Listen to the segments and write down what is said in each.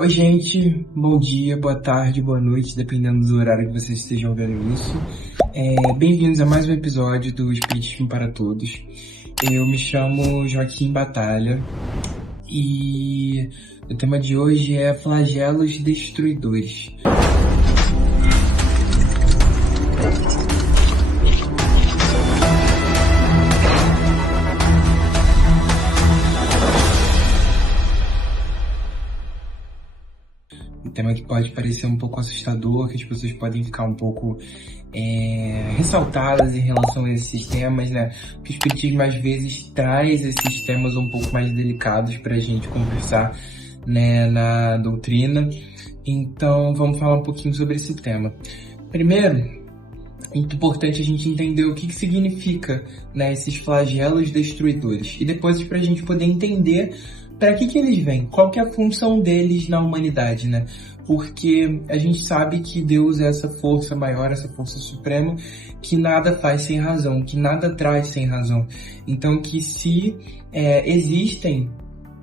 Oi, gente. Bom dia, boa tarde, boa noite, dependendo do horário que vocês estejam vendo isso. Bem-vindos a mais um episódio do Espiritismo para Todos. Eu me chamo Joaquim Batalha e o tema de hoje é flagelos destruidores. Um tema que pode parecer um pouco assustador, que as pessoas podem ficar um pouco ressaltadas em relação a esses temas, né? Porque o Espiritismo às vezes traz esses temas um pouco mais delicados para a gente conversar, né, na doutrina. Então vamos falar um pouquinho sobre esse tema. Primeiro, é muito importante a gente entender o que significa, né, esses flagelos destruidores. E depois para a gente poder entender para que eles vêm, qual que é a função deles na humanidade, né? Porque a gente sabe que Deus é essa força maior, essa força suprema, que nada faz sem razão, que nada traz sem razão. Então que se existem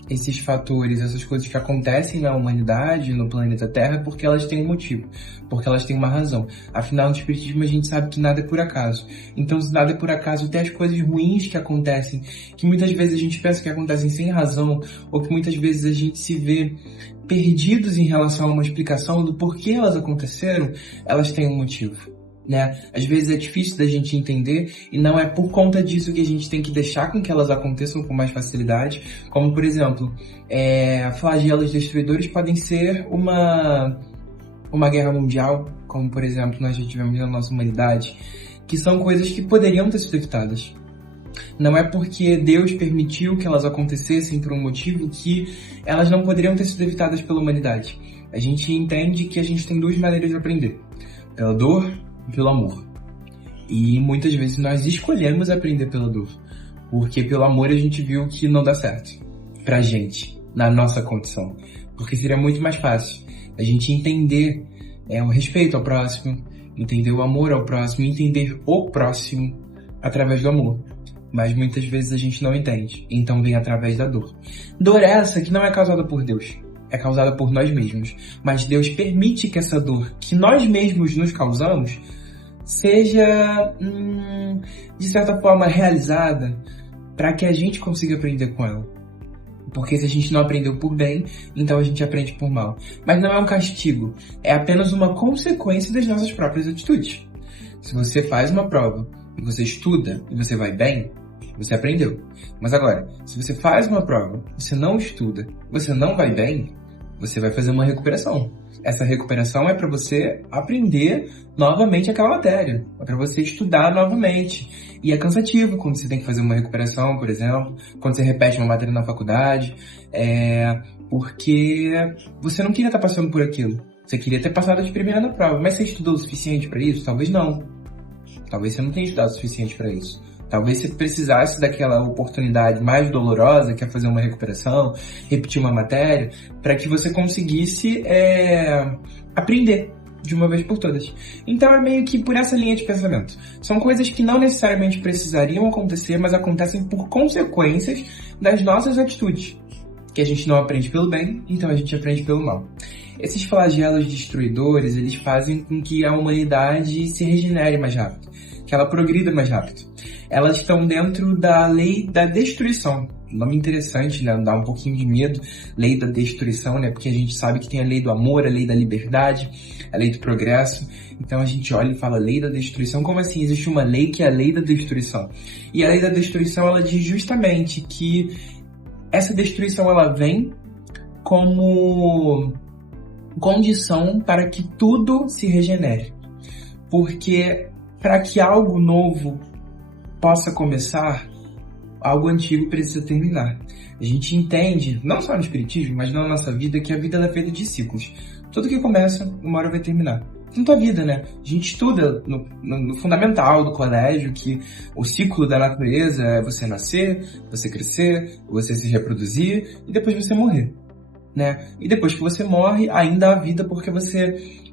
esses fatores, essas coisas que acontecem na humanidade, no planeta Terra, porque elas têm um motivo, porque elas têm uma razão. Afinal, no Espiritismo a gente sabe que nada é por acaso. Então, se nada é por acaso, até as coisas ruins que acontecem, que muitas vezes a gente pensa que acontecem sem razão, ou que muitas vezes a gente se vê perdidos em relação a uma explicação do porquê elas aconteceram, elas têm um motivo, né? Às vezes é difícil da gente entender e não é por conta disso que a gente tem que deixar com que elas aconteçam com mais facilidade, como por exemplo, flagelos destruidores podem ser uma guerra mundial, como por exemplo nós já tivemos na nossa humanidade, que são coisas que poderiam ter sido evitadas. Não é porque Deus permitiu que elas acontecessem por um motivo que elas não poderiam ter sido evitadas pela humanidade. A gente entende que a gente tem duas maneiras de aprender: pela dor e pelo amor. E muitas vezes nós escolhemos aprender pela dor, porque pelo amor a gente viu que não dá certo pra gente, na nossa condição. Porque seria muito mais fácil a gente entender o respeito ao próximo, entender o amor ao próximo, entender o próximo através do amor. Mas muitas vezes a gente não entende, então vem através da dor. Dor essa que não é causada por Deus, é causada por nós mesmos. Mas Deus permite que essa dor que nós mesmos nos causamos seja, de certa forma, realizada para que a gente consiga aprender com ela. Porque se a gente não aprendeu por bem, então a gente aprende por mal. Mas não é um castigo, é apenas uma consequência das nossas próprias atitudes. Se você faz uma prova e você estuda e você vai bem, você aprendeu. Mas agora, se você faz uma prova, você não estuda, você não vai bem, você vai fazer uma recuperação. Essa recuperação é para você aprender novamente aquela matéria, é para você estudar novamente. E é cansativo quando você tem que fazer uma recuperação, por exemplo, quando você repete uma matéria na faculdade, porque você não queria estar passando por aquilo. Você queria ter passado de primeira na prova, mas você estudou o suficiente para isso? Talvez não. Talvez você não tenha estudado o suficiente para isso. Talvez você precisasse daquela oportunidade mais dolorosa, que é fazer uma recuperação, repetir uma matéria, para que você conseguisse aprender de uma vez por todas. Então é meio que por essa linha de pensamento. São coisas que não necessariamente precisariam acontecer, mas acontecem por consequências das nossas atitudes. Que a gente não aprende pelo bem, então a gente aprende pelo mal. Esses flagelos destruidores, eles fazem com que a humanidade se regenere mais rápido, que ela progrida mais rápido. Elas estão dentro da lei da destruição. Nome interessante, né? Dá um pouquinho de medo. Lei da destruição, né? Porque a gente sabe que tem a lei do amor, a lei da liberdade, a lei do progresso. Então a gente olha e fala lei da destruição. Como assim? Existe uma lei que é a lei da destruição. E a lei da destruição, ela diz justamente que essa destruição, ela vem como condição para que tudo se regenere. Porque para que algo novo possa começar, algo antigo precisa terminar. A gente entende, não só no Espiritismo, mas na nossa vida, que a vida é feita de ciclos. Tudo que começa, uma hora vai terminar. Tanto a vida, né? A gente estuda no fundamental do colégio que o ciclo da natureza é você nascer, você crescer, você se reproduzir e depois você morrer, né? E depois que você morre, ainda há vida porque você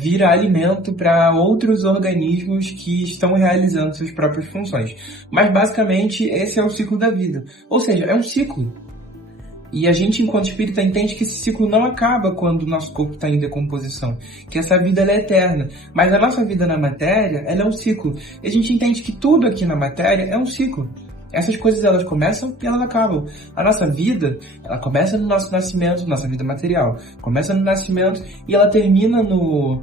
vira alimento para outros organismos que estão realizando suas próprias funções. Mas basicamente esse é o ciclo da vida. Ou seja, é um ciclo. E a gente, enquanto espírita, entende que esse ciclo não acaba quando o nosso corpo está em decomposição, que essa vida ela é eterna. Mas a nossa vida na matéria, ela é um ciclo. E a gente entende que tudo aqui na matéria é um ciclo. Essas coisas, elas começam e elas acabam. A nossa vida, ela começa no nosso nascimento, nossa vida material. Começa no nascimento e ela termina no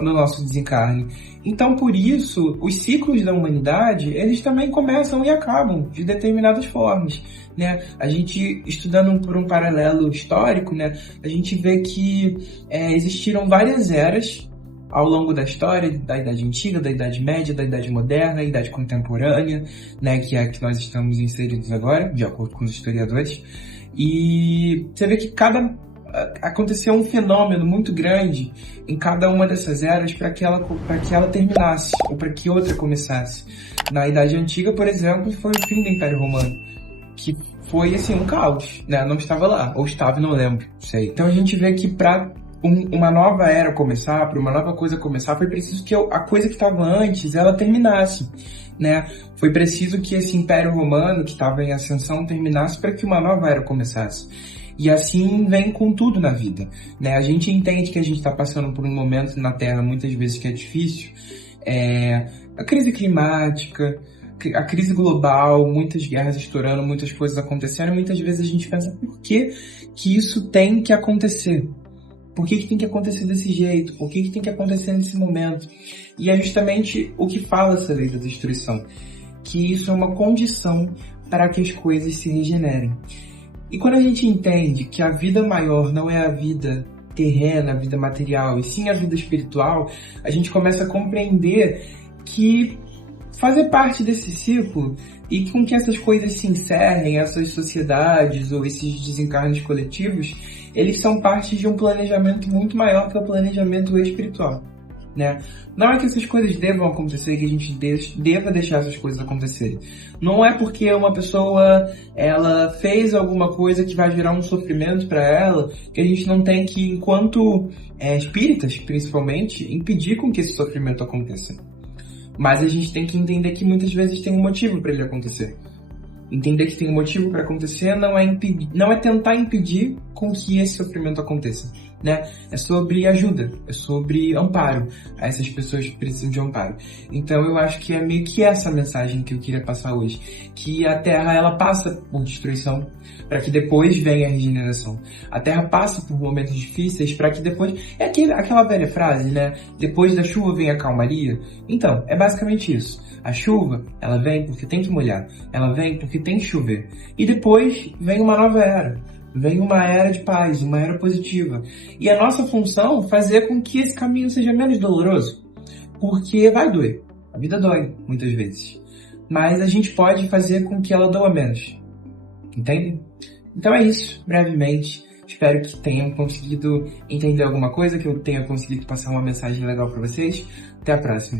nosso desencarne. Então, por isso, os ciclos da humanidade, eles também começam e acabam de determinadas formas, né? A gente, estudando por um paralelo histórico, né, a gente vê que existiram várias eras ao longo da história, da Idade Antiga, da Idade Média, da Idade Moderna, da Idade Contemporânea, né, que é a que nós estamos inseridos agora, de acordo com os historiadores. E você vê que aconteceu um fenômeno muito grande em cada uma dessas eras para que ela terminasse, ou para que outra começasse. Na Idade Antiga, por exemplo, foi o fim do Império Romano, que foi, assim, um caos, né? Eu não estava lá, ou estava, não lembro, sei. Então a gente vê que para uma nova era começar, para uma nova coisa começar, foi preciso que a coisa que estava antes, ela terminasse, né? Foi preciso que esse Império Romano, que estava em ascensão, terminasse para que uma nova era começasse. E assim vem com tudo na vida, né? A gente entende que a gente está passando por um momento na Terra, muitas vezes, que é difícil. A crise climática, a crise global, muitas guerras estourando, muitas coisas acontecendo. Muitas vezes a gente pensa, por que que isso tem que acontecer? Por que tem que acontecer desse jeito? Por que tem que acontecer nesse momento? E é justamente o que fala essa lei da destruição, que isso é uma condição para que as coisas se regenerem. E quando a gente entende que a vida maior não é a vida terrena, a vida material, e sim a vida espiritual, a gente começa a compreender que fazer parte desse ciclo e com que essas coisas se encerrem, essas sociedades ou esses desencarnes coletivos, eles são parte de um planejamento muito maior que o planejamento espiritual, né? Não é que essas coisas devam acontecer, que a gente deva deixar essas coisas acontecerem. Não é porque uma pessoa ela fez alguma coisa que vai gerar um sofrimento para ela, que a gente não tem que, enquanto espíritas, principalmente, impedir com que esse sofrimento aconteça. Mas a gente tem que entender que muitas vezes tem um motivo para ele acontecer. Entender que tem um motivo para acontecer não é tentar impedir com que esse sofrimento aconteça, né? É sobre ajuda, é sobre amparo a essas pessoas que precisam de amparo. Então eu acho que é meio que essa mensagem que eu queria passar hoje, que a Terra ela passa por destruição para que depois venha a regeneração. A Terra passa por momentos difíceis para que depois... aquela velha frase, né? Depois da chuva vem a calmaria. Então, é basicamente isso. A chuva, ela vem porque tem que molhar. Ela vem porque tem que chover. E depois vem uma nova era. Vem uma era de paz, uma era positiva. E a nossa função é fazer com que esse caminho seja menos doloroso. Porque vai doer. A vida dói, muitas vezes. Mas a gente pode fazer com que ela doa menos. Entende? Então é isso, brevemente. Espero que tenham conseguido entender alguma coisa, que eu tenha conseguido passar uma mensagem legal para vocês. Até a próxima.